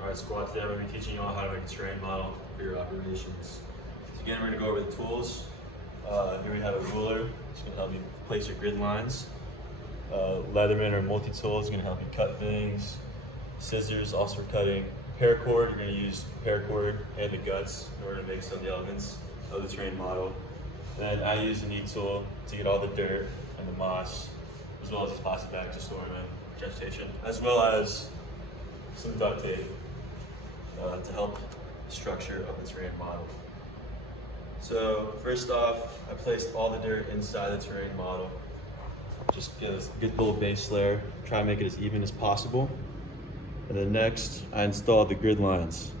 Alright, squad, today I'm going to be teaching you all how to make a terrain model for your operations. So again, we're going to go over the tools. Here we have a ruler. It's going to help you place your grid lines. Leatherman or multi-tool is going to help you cut things. Scissors, also for cutting. Paracord, you're going to use paracord and the guts in order to make some of the elements of the terrain model. Then I use an E-tool to get all the dirt and the moss, as well as this plastic bag to store my vegetation, as well as some duct tape to help the structure of the terrain model. So first off, I placed all the dirt inside the terrain model. Just get a good little base layer, try and make it as even as possible. And then next, I installed the grid lines.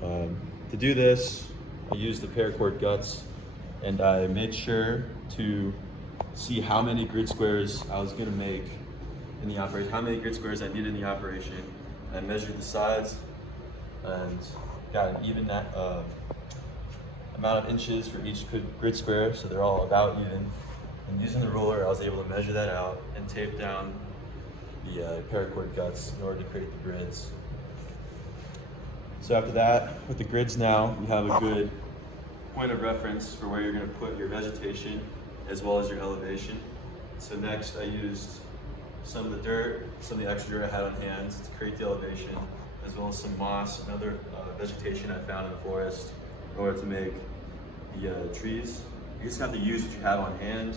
To do this, I used the paracord guts, and I made sure to see how many grid squares I was gonna make in the operation, how many grid squares I needed in the operation. I measured the sides and got an even amount of inches for each grid square, so they're all about even. And using the ruler, I was able to measure that out and tape down the paracord guts in order to create the grids. So after that, with the grids now, you have a good point of reference for where you're going to put your vegetation as well as your elevation. So next, I used some of the dirt, some of the extra dirt I had on hand to create the elevation, as well as some moss and other vegetation I found in the forest in order to make the trees. You just have to use what you have on hand.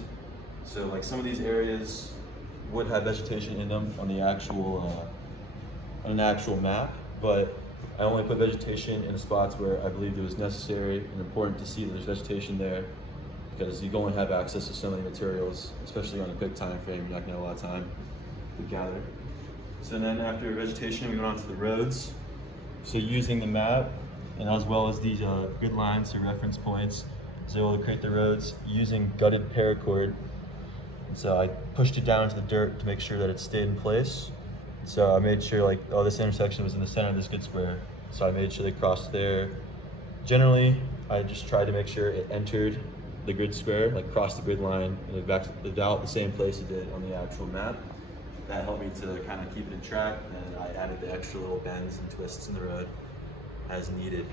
So like some of these areas would have vegetation in them on the actual on an actual map, but I only put vegetation in the spots where I believed it was necessary and important to see that there's vegetation there, because you only have access to so many materials, especially on a quick time frame. You're not gonna have a lot of time to gather. So then after vegetation, we went on to the roads. So using the map and as well as these grid lines or reference points, I was able to create the roads using gutted paracord. And so I pushed it down into the dirt to make sure that it stayed in place. So I made sure like, oh, this intersection was in the center of this grid square. So I made sure they crossed there. Generally, I just tried to make sure it entered the grid square, like crossed the grid line, and it lived out the same place it did on the actual map. That helped me to kind of keep it in track, and I added the extra little bends and twists in the road as needed.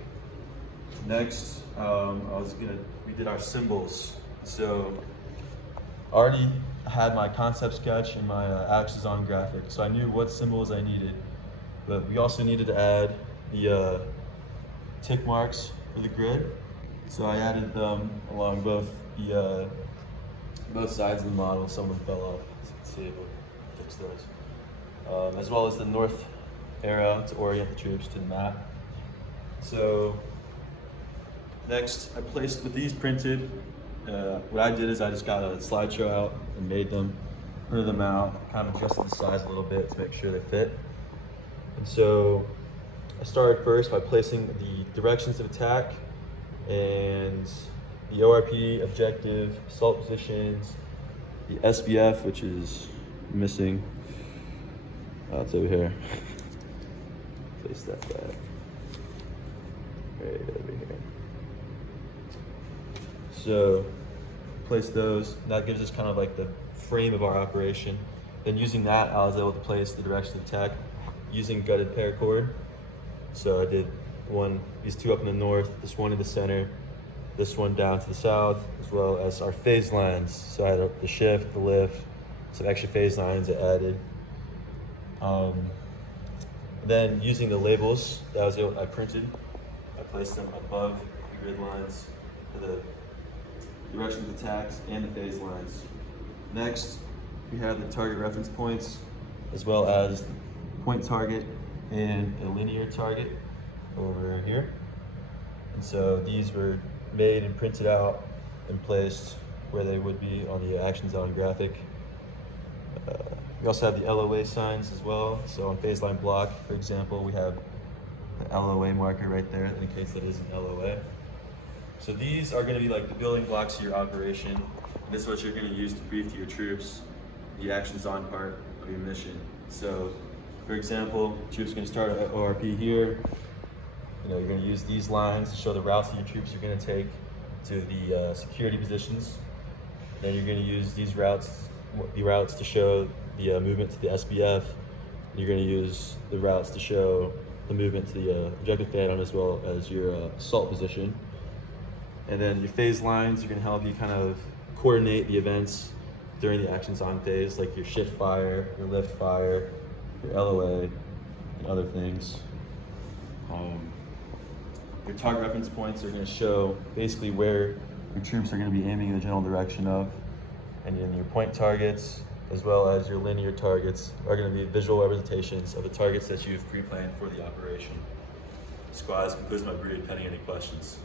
Next, we did our symbols. So I already had my concept sketch and my axes on graphic, so I knew what symbols I needed, but we also needed to add the tick marks for the grid. So I added them along both sides of the model. Some of them fell off, as you can see. We'll fix those. As well as the north arrow to orient the troops to the map. So next, I placed with these printed. What I did is I just got a slideshow out and made them, printed them out, kind of adjusted the size a little bit to make sure they fit. And so I started first by placing the directions of attack and the ORP objective, assault positions, the SBF, which is missing. It's over here. Place that back. Right over here. So place those. That gives us kind of like the frame of our operation. Then using that, I was able to place the direction of attack using gutted paracord. So I did these two up in the north, this one in the center, this one down to the south, as well as our phase lines. So I had the shift, the lift, some extra phase lines I added. Then using the labels that I printed, I placed them above the grid lines for the direction of attacks and the phase lines. Next, we have the target reference points, as well as point target and a linear target over here. And so these were made and printed out and placed where they would be on the actions on graphic. We also have the LOA signs as well. So on phase line block, for example, we have the LOA marker right there that indicates that it is an LOA. So these are going to be like the building blocks of your operation. And this is what you're going to use to brief to your troops the actions on part of your mission. So for example, troops are going to start at ORP here. You're going to use these lines to show the routes that your troops are going to take to the security positions. Then you're going to use these routes to show the movement to the SBF. You're going to use the routes to show the movement to the objective phaeton as well as your assault position. And then your phase lines are going to help you kind of coordinate the events during the actions on phase, like your shift fire, your lift fire, your LOA, and other things. Your target reference points are going to show basically where your troops are going to be aiming in the general direction of, and then your point targets as well as your linear targets are going to be visual representations of the targets that you've pre-planned for the operation. Squad, this concludes my brief. Pending any questions.